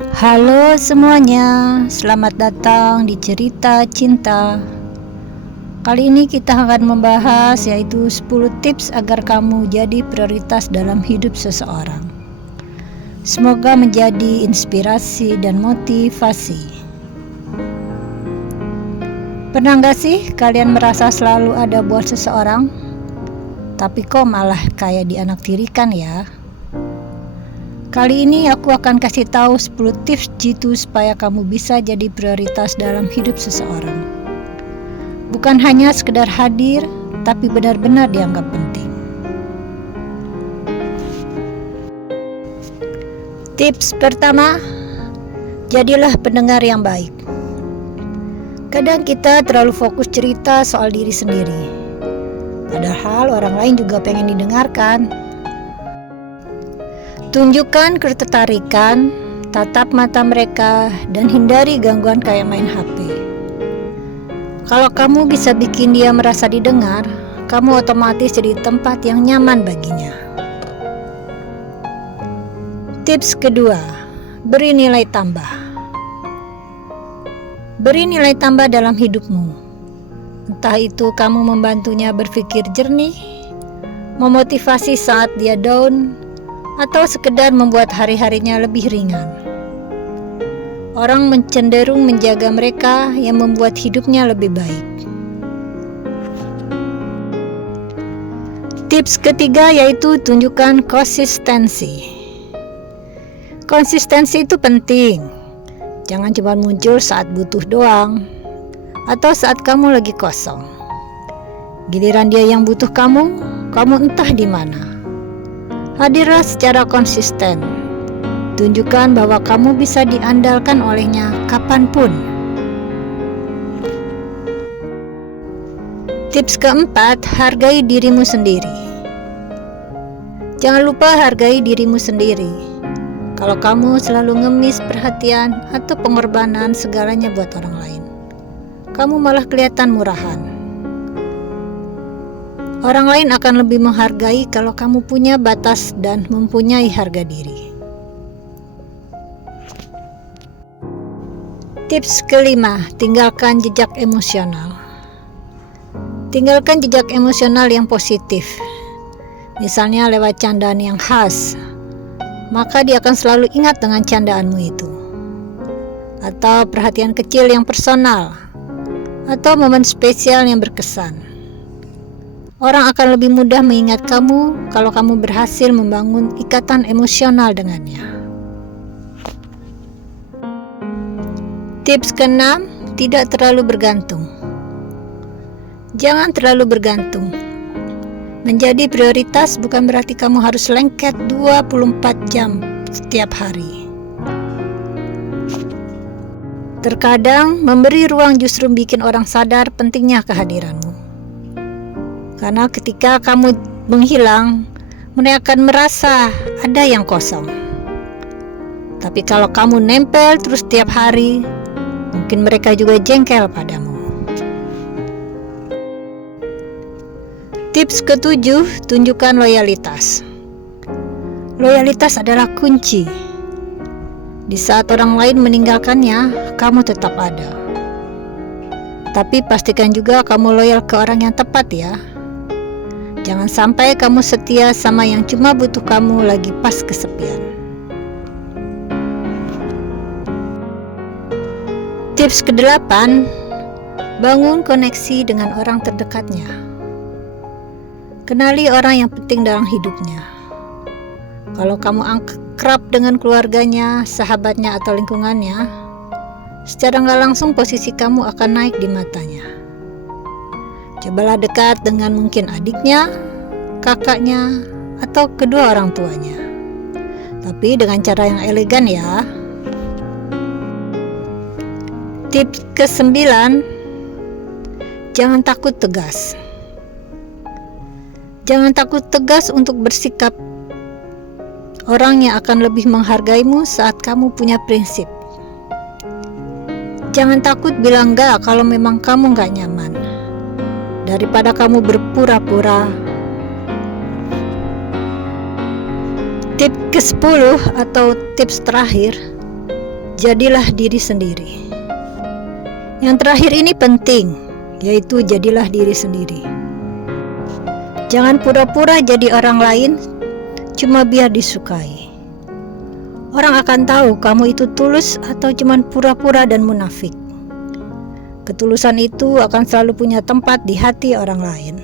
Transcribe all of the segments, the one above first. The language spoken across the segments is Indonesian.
Halo semuanya, selamat datang di Cerita Cinta. Kali ini kita akan membahas yaitu 10 tips agar kamu jadi prioritas dalam hidup seseorang. Semoga menjadi inspirasi dan motivasi. Pernah gak sih kalian merasa selalu ada buat seseorang, tapi kok malah kayak dianaktirikan ya? Kali ini aku akan kasih tahu 10 tips jitu supaya kamu bisa jadi prioritas dalam hidup seseorang. Bukan hanya sekedar hadir, tapi benar-benar dianggap penting. Tips pertama, jadilah pendengar yang baik. Kadang kita terlalu fokus cerita soal diri sendiri, padahal orang lain juga pengen didengarkan. Tunjukkan ketertarikan, tatap mata mereka, dan hindari gangguan kayak main HP. Kalau kamu bisa bikin dia merasa didengar, kamu otomatis jadi tempat yang nyaman baginya. Tips kedua, beri nilai tambah. Beri nilai tambah dalam hidupmu. Entah itu kamu membantunya berpikir jernih, memotivasi saat dia down, atau sekedar membuat hari-harinya lebih ringan. Orang cenderung menjaga mereka yang membuat hidupnya lebih baik. Tips ketiga yaitu tunjukkan konsistensi. Konsistensi itu penting. Jangan cuma muncul saat butuh doang, atau saat kamu lagi kosong. Giliran dia yang butuh kamu entah di mana. Hadirlah secara konsisten. Tunjukkan bahwa kamu bisa diandalkan olehnya kapanpun. Tips keempat, hargai dirimu sendiri. Jangan lupa hargai dirimu sendiri. Kalau kamu selalu ngemis perhatian atau pengorbanan segalanya buat orang lain, kamu malah kelihatan murahan. Orang lain akan lebih menghargai kalau kamu punya batas dan mempunyai harga diri. Tips kelima, tinggalkan jejak emosional. Tinggalkan jejak emosional yang positif. Misalnya lewat candaan yang khas, maka dia akan selalu ingat dengan candaanmu itu. Atau perhatian kecil yang personal, atau momen spesial yang berkesan. Orang akan lebih mudah mengingat kamu kalau kamu berhasil membangun ikatan emosional dengannya. Tips keenam, tidak terlalu bergantung. Jangan terlalu bergantung. Menjadi prioritas bukan berarti kamu harus lengket 24 jam setiap hari. Terkadang memberi ruang justru bikin orang sadar pentingnya kehadiranmu. Karena ketika kamu menghilang, mereka akan merasa ada yang kosong. Tapi kalau kamu nempel terus tiap hari, mungkin mereka juga jengkel padamu. Tips ketujuh, tunjukkan loyalitas. Loyalitas adalah kunci. Di saat orang lain meninggalkannya, kamu tetap ada. Tapi pastikan juga kamu loyal ke orang yang tepat ya. Jangan sampai kamu setia sama yang cuma butuh kamu lagi pas kesepian. Tips ke-8, bangun koneksi dengan orang terdekatnya. Kenali orang yang penting dalam hidupnya. Kalau kamu akrab dengan keluarganya, sahabatnya atau lingkungannya, secara nggak langsung posisi kamu akan naik di matanya. Cobalah dekat dengan mungkin adiknya, kakaknya, atau kedua orang tuanya. Tapi dengan cara yang elegan ya. Tips ke-9, jangan takut tegas. Jangan takut tegas untuk bersikap. Orang yang akan lebih menghargaimu saat kamu punya prinsip. Jangan takut bilang enggak kalau memang kamu enggak nyaman. Daripada kamu berpura-pura. Tips ke-10 atau tips terakhir, jadilah diri sendiri. Yang terakhir ini penting, yaitu jadilah diri sendiri. Jangan pura-pura jadi orang lain cuma biar disukai. Orang akan tahu kamu itu tulus atau cuma pura-pura dan munafik. Ketulusan itu akan selalu punya tempat di hati orang lain.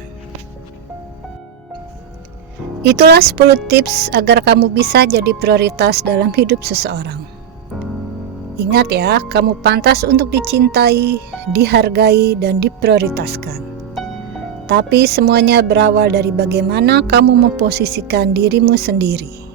Itulah 10 tips agar kamu bisa jadi prioritas dalam hidup seseorang. Ingat ya, kamu pantas untuk dicintai, dihargai, dan diprioritaskan. Tapi semuanya berawal dari bagaimana kamu memposisikan dirimu sendiri.